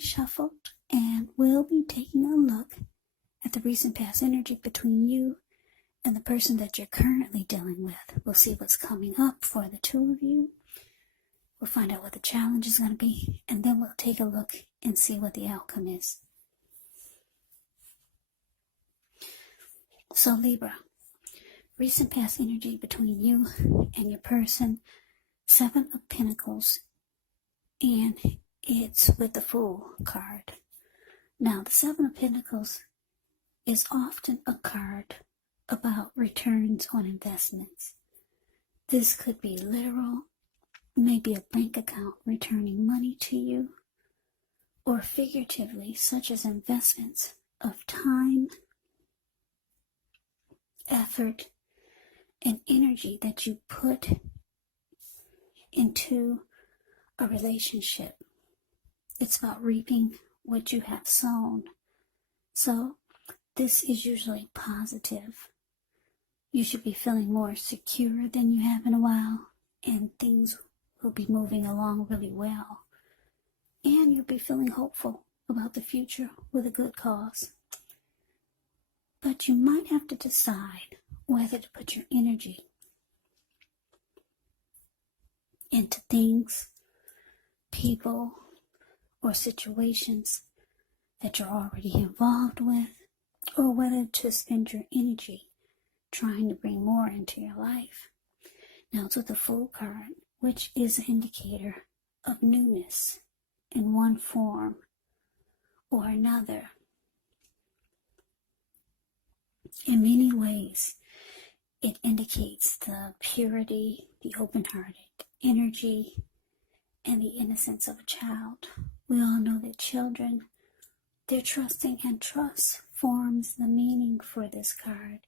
shuffled, and we'll be taking a look at the recent past energy between you and the person that you're currently dealing with. We'll see what's coming up for the two of you. We'll find out what the challenge is going to be, and then we'll take a look and see what the outcome is. So Libra, recent past energy between you and your person, 7 of Pentacles, and it's with the Fool card. Now, the 7 of Pentacles is often a card about returns on investments. This could be literal, maybe a bank account returning money to you, or figuratively, such as investments of time, effort, and energy that you put into a relationship. It's about reaping what you have sown. So this is usually positive. You should be feeling more secure than you have in a while, and things will be moving along really well. And you'll be feeling hopeful about the future with a good cause. But you might have to decide whether to put your energy into things, people, or situations that you're already involved with, or whether to spend your energy trying to bring more into your life. Now, it's with the Fool card, which is an indicator of newness in one form or another. In many ways, it indicates the purity, the open-hearted energy, and the innocence of a child. We all know that children, their trusting, and trust forms the meaning for this card.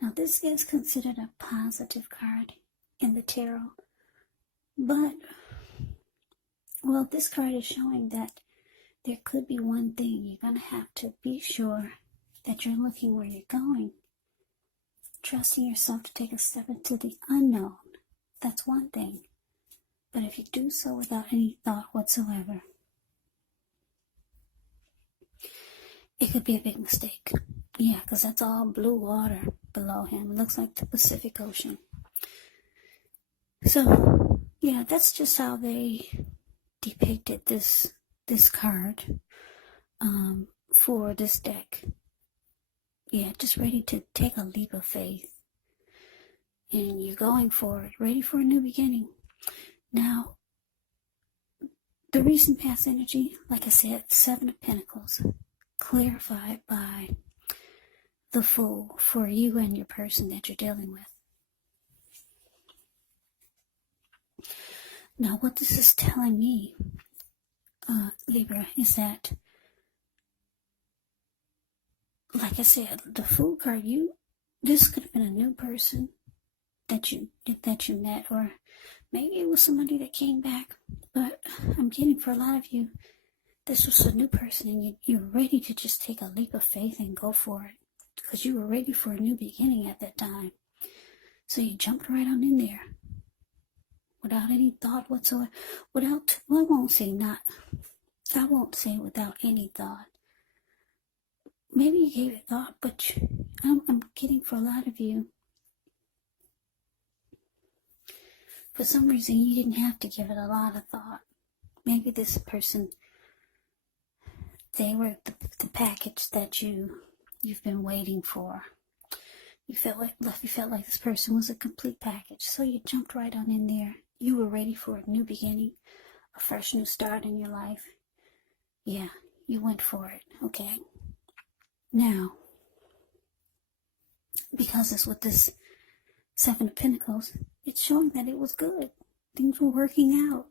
Now, this is considered a positive card in the tarot, but, well, this card is showing that there could be one thing. You're going to have to be sure that you're looking where you're going, trusting yourself to take a step into the unknown. That's one thing. But if you do so without any thought whatsoever, it could be a big mistake. Yeah, because that's all blue water below him. It looks like the Pacific Ocean. So, yeah, that's just how they depicted this card for this deck. Yeah, just ready to take a leap of faith. And you're going for it, ready for a new beginning. Now, the recent past energy, like I said, 7 of Pentacles, clarified by the Fool for you and your person that you're dealing with. Now, what this is telling me, Libra, is that, like I said, the Fool card, this could have been a new person that you met, or maybe it was somebody that came back. But I'm getting, for a lot of you, this was a new person, and you're ready to just take a leap of faith and go for it, because you were ready for a new beginning at that time. So you jumped right on in there without any thought whatsoever. I won't say without any thought. Maybe you gave it thought, but I'm getting, for a lot of you, for some reason you didn't have to give it a lot of thought. Maybe this person, they were the package that you've been waiting for. You felt like this person was a complete package, so you jumped right on in there. You were ready for a new beginning, a fresh new start in your life. Yeah, you went for it, okay? Now, because it's with this 7 of Pentacles, it's showing that it was good. Things were working out.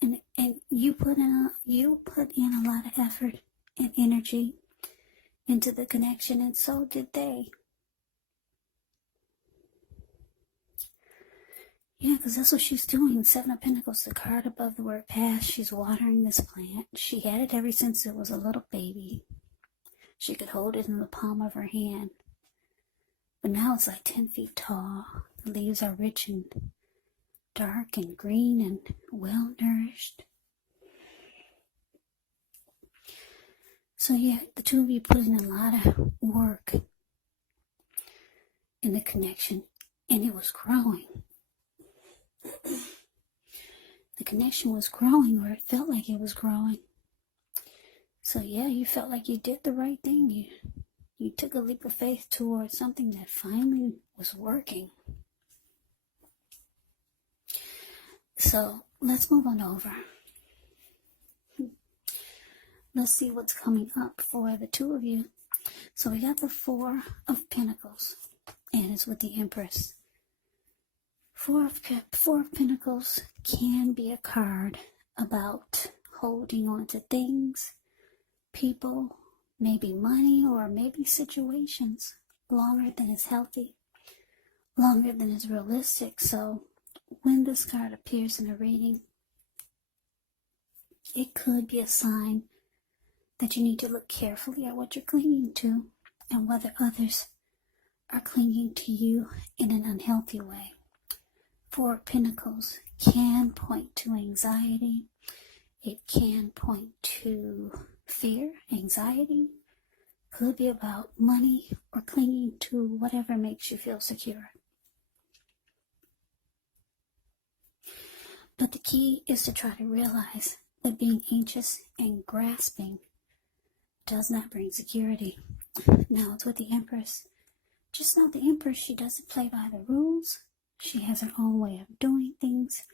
And you put in a lot of effort and energy into the connection, and so did they. Yeah, because that's what she's doing. 7 of Pentacles, the card above the word past. She's watering this plant. She had it ever since it was a little baby. She could hold it in the palm of her hand. But now it's like 10 feet tall. The leaves are rich and dark and green and well nourished. So yeah, the two of you put in a lot of work in the connection, and it was growing. The connection was growing, or it felt like it was growing. So yeah, you felt like you did the right thing. You took a leap of faith towards something that finally was working. So let's move on over. Let's see what's coming up for the two of you. So we got the Four of Pentacles, and it's with the Empress. Four of Pentacles can be a card about holding on to things, people, maybe money, or maybe situations longer than is healthy, longer than is realistic. So when this card appears in a reading, it could be a sign that you need to look carefully at what you're clinging to and whether others are clinging to you in an unhealthy way. Four of Pentacles can point to anxiety. It can point to fear, anxiety. Could be about money or clinging to whatever makes you feel secure. But the key is to try to realize that being anxious and grasping does not bring security. Now it's with the Empress. Just know the Empress, she doesn't play by the rules. She has her own way of doing things,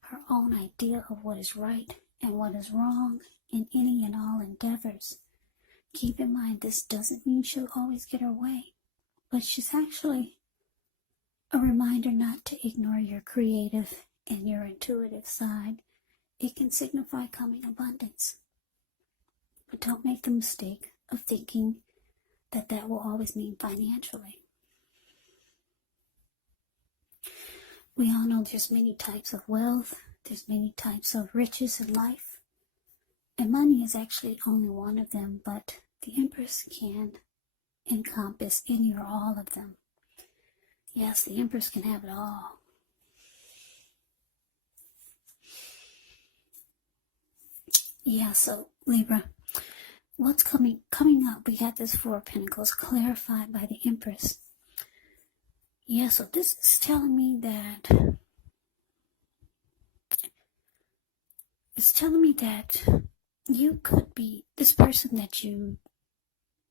her own idea of what is right and what is wrong in any and all endeavors. Keep in mind, this doesn't mean she'll always get her way, but she's actually a reminder not to ignore your creative and your intuitive side. It can signify coming abundance. But don't make the mistake of thinking that that will always mean financially. We all know there's many types of wealth, there's many types of riches in life, and money is actually only one of them, but the Empress can encompass any or all of them. Yes, the Empress can have it all. Yeah, so Libra, what's coming up? We got this Four of Pentacles clarified by the Empress. Yeah, so this is telling me that you could be this person that you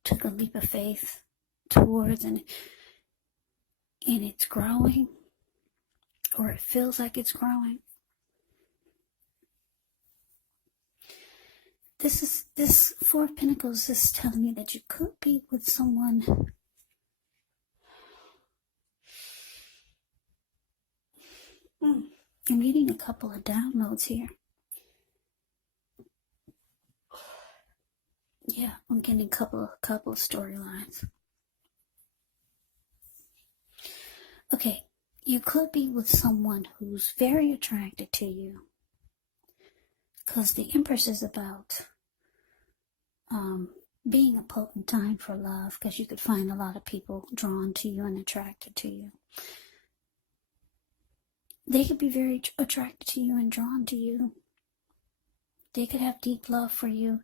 took a leap of faith towards, and it's growing, or it feels like it's growing. This Four of Pentacles is telling me that you could be with someone I'm getting a couple of downloads here. Yeah, I'm getting a couple of storylines. Okay, you could be with someone who's very attracted to you, because the Empress is about being a potent time for love, because you could find a lot of people drawn to you and attracted to you. They could be very attracted to you and drawn to you. They could have deep love for you,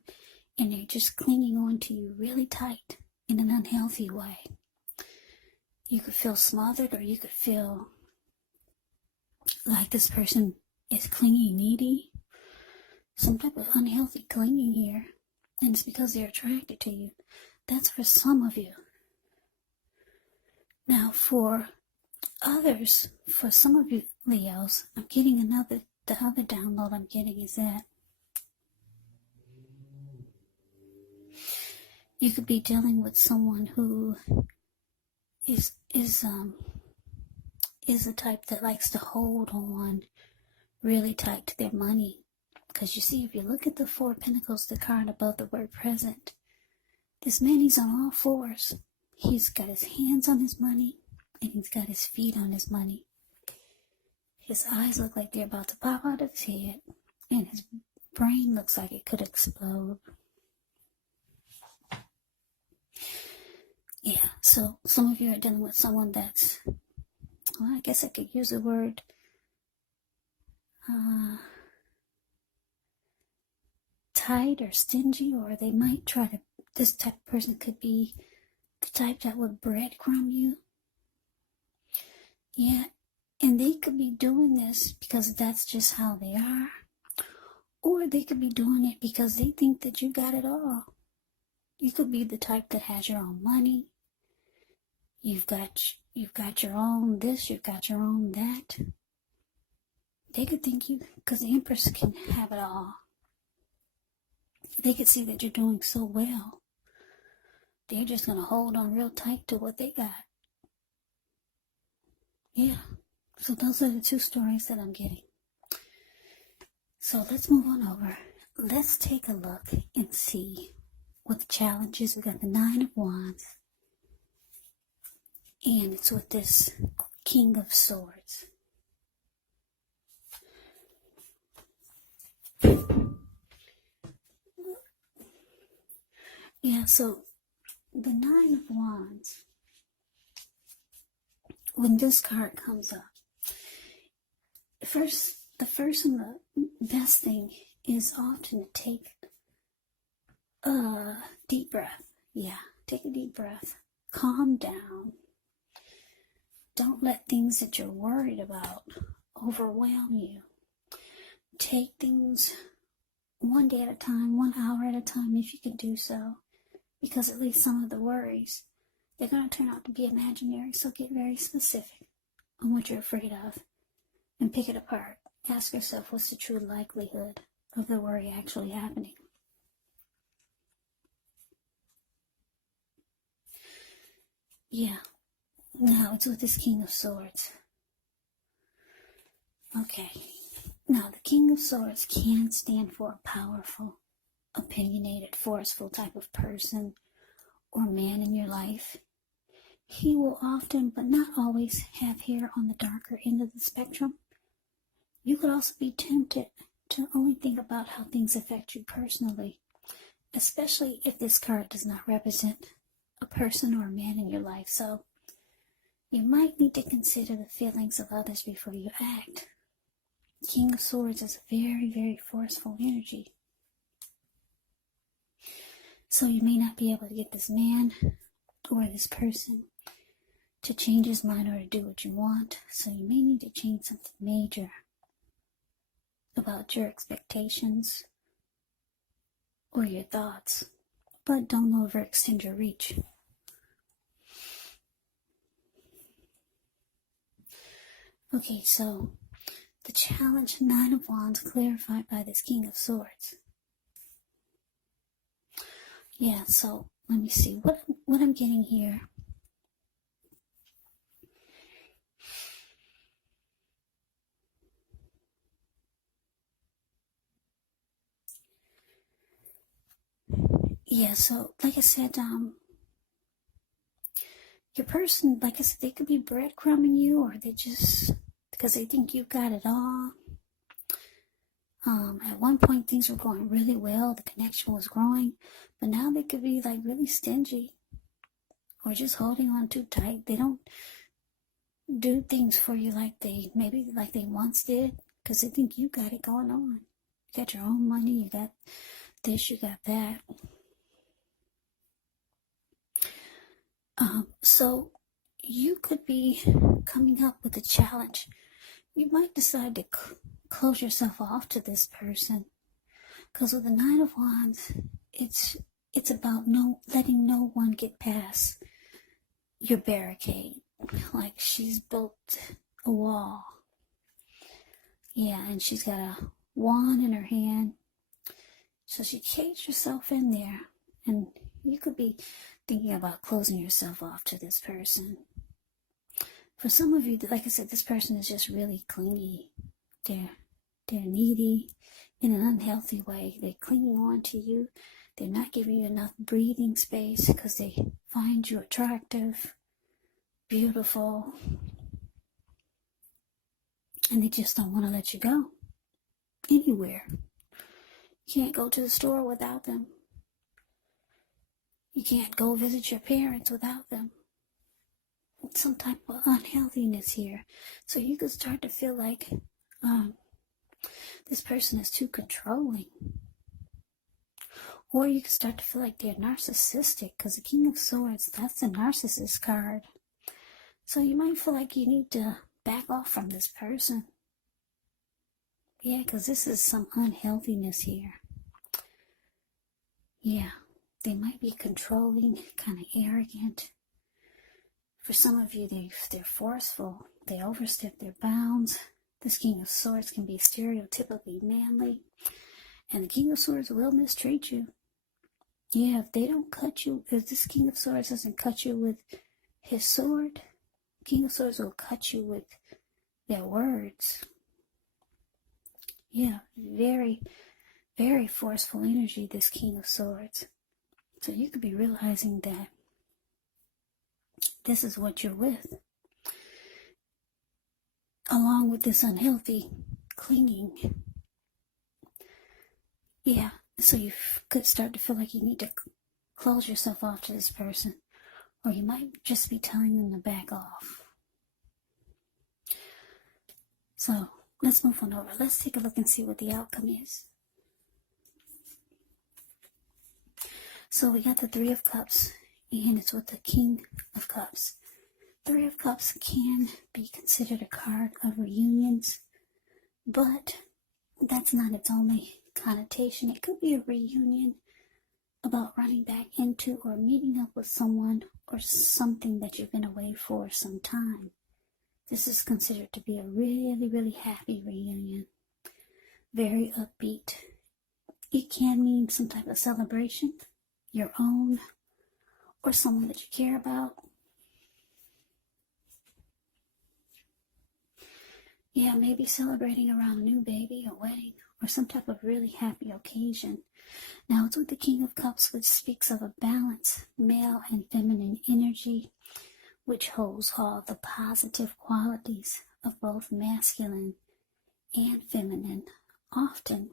and they're just clinging on to you really tight in an unhealthy way. You could feel smothered, or you could feel like this person is clingy, needy. Some type of unhealthy clinging here, and it's because they're attracted to you. That's for some of you. Now for others, for some of you Leos, I'm getting the other download I'm getting is that you could be dealing with someone who is the type that likes to hold on really tight to their money. Because you see, if you look at the Four of Pentacles, the card above the word present, this man, he's on all fours. He's got his hands on his money, and he's got his feet on his money. His eyes look like they're about to pop out of his head, and his brain looks like it could explode. Yeah, so some of you are dealing with someone that's, well, I guess I could use the word tight or stingy, or they might try to this type of person could be the type that would breadcrumb you. Yeah, and they could be doing this because that's just how they are. Or they could be doing it because they think that you got it all. You could be the type that has your own money. You've got your own this, you've got your own that. They could think you, because the Empress can have it all. They could see that you're doing so well. They're just going to hold on real tight to what they got. Yeah. So those are the two stories that I'm getting. So let's move on over. Let's take a look and see what the challenge is. We got the Nine of Wands. And it's with this King of Swords. Yeah, so the Nine of Wands, when this card comes up, the first and the best thing is often to take a deep breath. Yeah, take a deep breath. Calm down. Don't let things that you're worried about overwhelm you. Take things one day at a time, 1 hour at a time, if you can do so. Because at least some of the worries, they're going to turn out to be imaginary. So get very specific on what you're afraid of and pick it apart. Ask yourself, what's the true likelihood of the worry actually happening? Yeah. Now it's with this King of Swords. Okay. Now the King of Swords can stand for a powerful, opinionated, forceful type of person or man in your life. He will often, but not always, have hair on the darker end of the spectrum. You could also be tempted to only think about how things affect you personally, especially if this card does not represent a person or a man in your life. So you might need to consider the feelings of others before you act. King of Swords is a very, very forceful energy. So you may not be able to get this man or this person to change his mind or to do what you want. So you may need to change something major about your expectations or your thoughts. But don't overextend your reach. Okay, so the challenge, Nine of Wands, clarified by this King of Swords. Yeah, so let me see what I'm getting here. Yeah, so like I said, your person, like I said, they could be breadcrumbing you, or they just, because they think you've got it all. At one point things were going really well, the connection was growing, but now they could be like really stingy or just holding on too tight. They don't do things for you like they once did, because they think you got it going on. You got your own money, you got this, you got that. So you could be coming up with a challenge. You might decide to close yourself off to this person, because with the Nine of Wands, it's about letting no one get past your barricade. Like she's built a wall. Yeah, and she's got a wand in her hand. So she caged herself in there, and you could be thinking about closing yourself off to this person. For some of you, like I said, this person is just really clingy. They're needy in an unhealthy way. They're clinging on to you. They're not giving you enough breathing space because they find you attractive, beautiful, and they just don't want to let you go anywhere. You can't go to the store without them. You can't go visit your parents without them. It's some type of unhealthiness here. So you could start to feel like this person is too controlling. Or you can start to feel like they're narcissistic, because the King of Swords, that's the narcissist card. So you might feel like you need to back off from this person. Yeah, because this is some unhealthiness here. Yeah, they might be controlling, kind of arrogant. For some of you, they're forceful. They overstep their bounds. This King of Swords can be stereotypically manly. And the King of Swords will mistreat you. Yeah, if they don't cut you, if this King of Swords doesn't cut you with his sword, King of Swords will cut you with their words. Yeah, very, very forceful energy, this King of Swords. So you could be realizing that this is what you're with. Along with this unhealthy clinging. Yeah, so you could start to feel like you need to close yourself off to this person. Or you might just be telling them to back off. So let's move on over. Let's take a look and see what the outcome is. So we got the Three of Cups, and it's with the King of Cups. Three of Cups can be considered a card of reunions, but that's not its only connotation. It could be a reunion about running back into or meeting up with someone or something that you've been away for some time. This is considered to be a really, really happy reunion. Very upbeat. It can mean some type of celebration, your own, or someone that you care about. Yeah, maybe celebrating around a new baby, a wedding, or some type of really happy occasion. Now, it's with the King of Cups, which speaks of a balance, male and feminine energy, which holds all the positive qualities of both masculine and feminine. Often,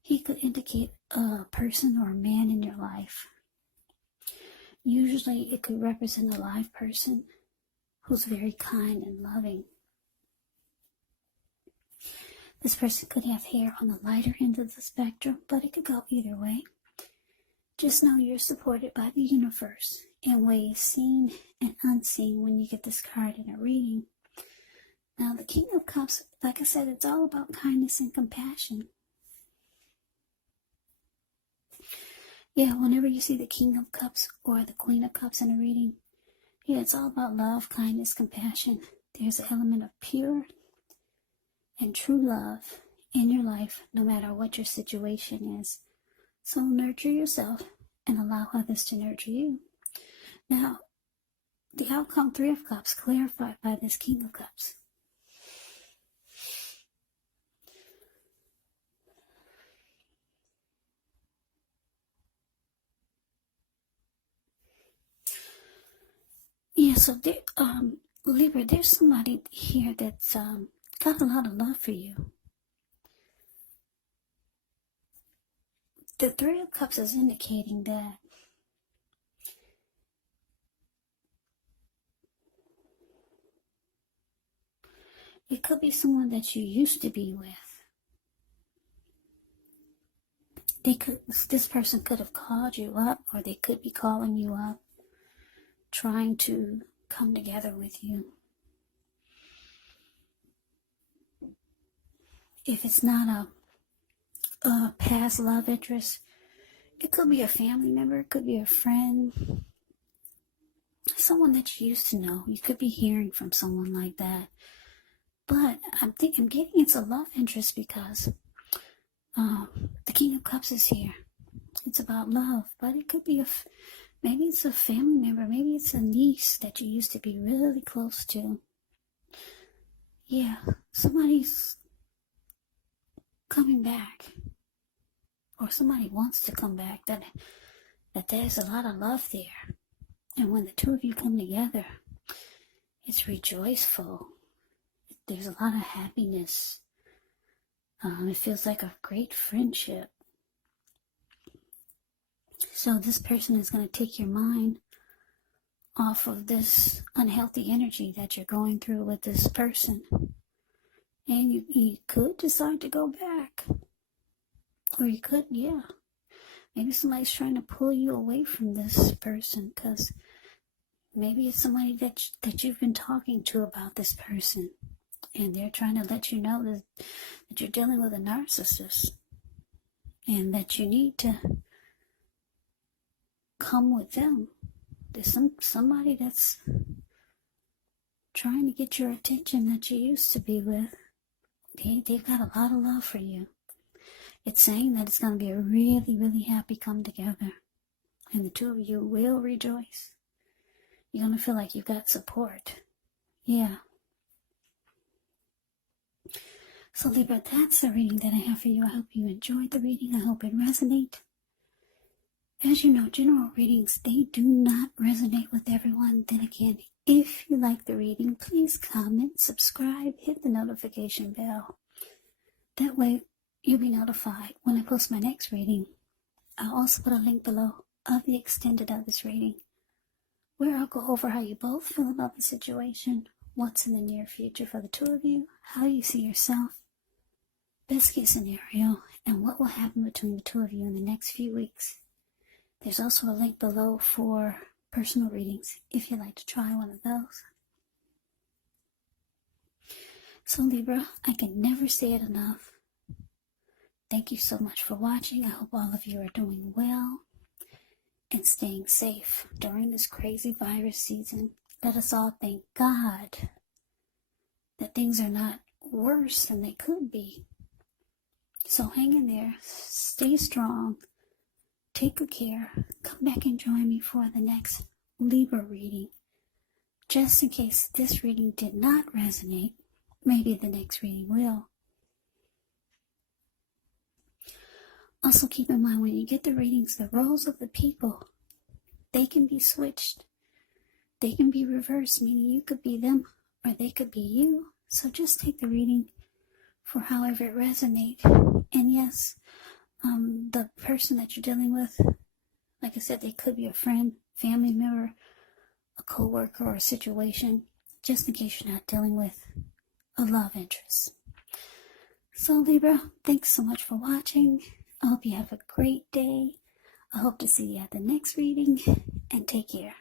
he could indicate a person or a man in your life. Usually, it could represent a live person who's very kind and loving. This person could have hair on the lighter end of the spectrum, but it could go either way. Just know you're supported by the universe in ways seen and unseen when you get this card in a reading. Now, the King of Cups, like I said, it's all about kindness and compassion. Yeah, whenever you see the King of Cups or the Queen of Cups in a reading, yeah, it's all about love, kindness, compassion. There's an element of pure and true love in your life, no matter what your situation is. So nurture yourself and allow others to nurture you. Now, the outcome, Three of Cups, clarified by this King of Cups. Yeah, so there, Libra, there's somebody here that's got a lot of love for you. The Three of Cups is indicating that it could be someone that you used to be with. This person could have called you up, or they could be calling you up, trying to come together with you. If it's not a past love interest, it could be a family member, it could be a friend, someone that you used to know. You could be hearing from someone like that. But I'm getting it's a love interest because the King of Cups is here. It's about love, but it could be maybe it's a family member, maybe it's a niece that you used to be really close to. Yeah, somebody's coming back, or somebody wants to come back, that there's a lot of love there. And when the two of you come together, it's rejoiceful. There's a lot of happiness. It feels like a great friendship. So this person is going to take your mind off of this unhealthy energy that you're going through with this person. And you could decide to go back. Or you could, yeah. Maybe somebody's trying to pull you away from this person, because maybe it's somebody that you've been talking to about this person, and they're trying to let you know that you're dealing with a narcissist, and that you need to come with them. There's somebody that's trying to get your attention that you used to be with. They've got a lot of love for you. It's saying that it's going to be a really, really happy come together. And the two of you will rejoice. You're going to feel like you've got support. Yeah. So Libra, that's the reading that I have for you. I hope you enjoyed the reading. I hope it resonates. As you know, general readings, they do not resonate with everyone. Then again, if you like the reading, please comment, subscribe, hit the notification bell. That way, you'll be notified when I post my next reading. I'll also put a link below of the extended of this reading, where I'll go over how you both feel about the situation, what's in the near future for the two of you, how you see yourself, best case scenario, and what will happen between the two of you in the next few weeks. There's also a link below for personal readings if you'd like to try one of those. So Libra, I can never say it enough. Thank you so much for watching. I hope all of you are doing well and staying safe during this crazy virus season. Let us all thank God that things are not worse than they could be. So hang in there, stay strong, take good care. Come back and join me for the next Libra reading. Just in case this reading did not resonate, maybe the next reading will. Also keep in mind, when you get the readings, the roles of the people, they can be switched. They can be reversed, meaning you could be them or they could be you. So just take the reading for however it resonates. And yes, the person that you're dealing with, like I said, they could be a friend, family member, a co-worker, or a situation, just in case you're not dealing with a love interest. So Libra, thanks so much for watching. I hope you have a great day. I hope to see you at the next reading, and take care.